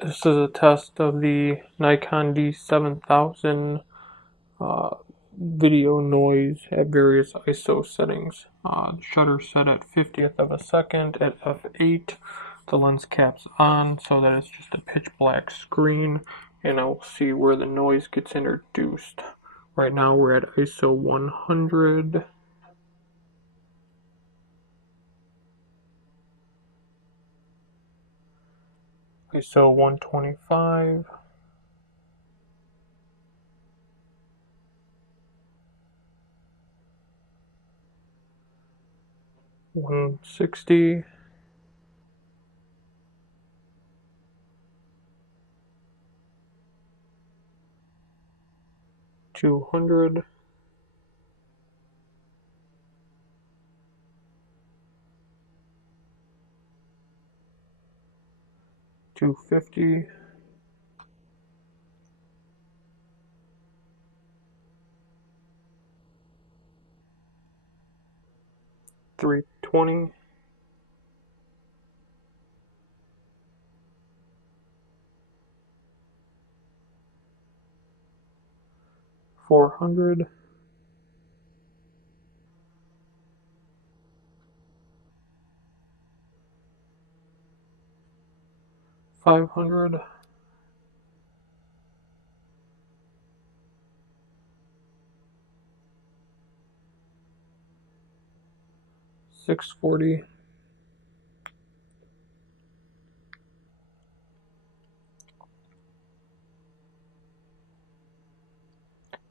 This is a test of the Nikon D7000 video noise at various ISO settings. The shutter set at 50th of a second at f8. The lens cap's on so that it's just a pitch black screen, and I will see where the noise gets introduced. Right now we're at ISO 100. ISO 125. 160. 200. 250. 320. 400. 500. 640.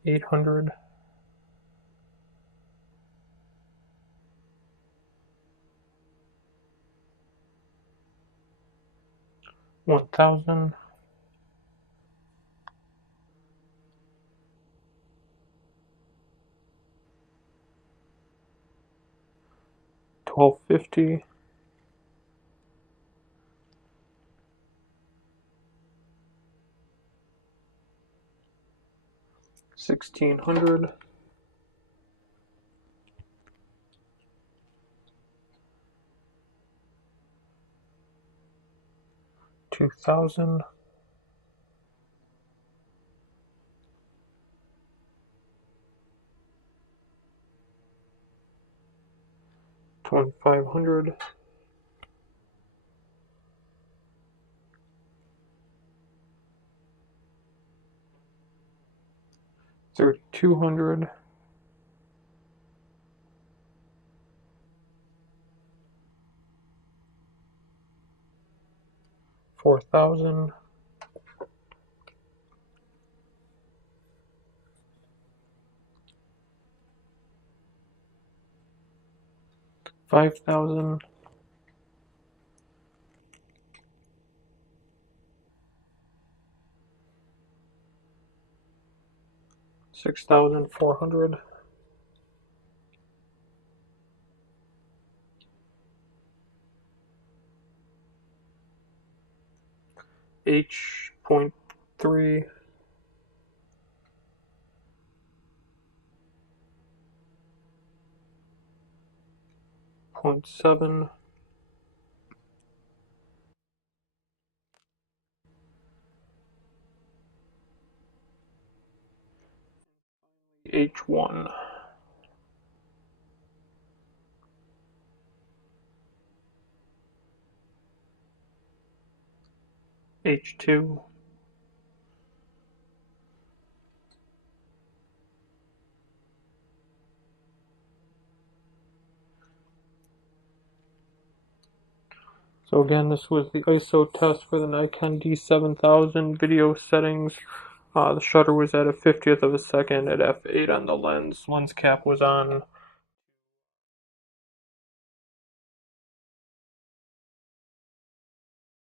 800. 1000. 1250. 1600. 2000. 2500. 3200. 4000. 5000. 6400. H.3. 0.7. H1. H2. So again, this was the ISO test for the Nikon D7000 video settings. The shutter was at a 50th of a second at f8 on the lens. Lens cap was on.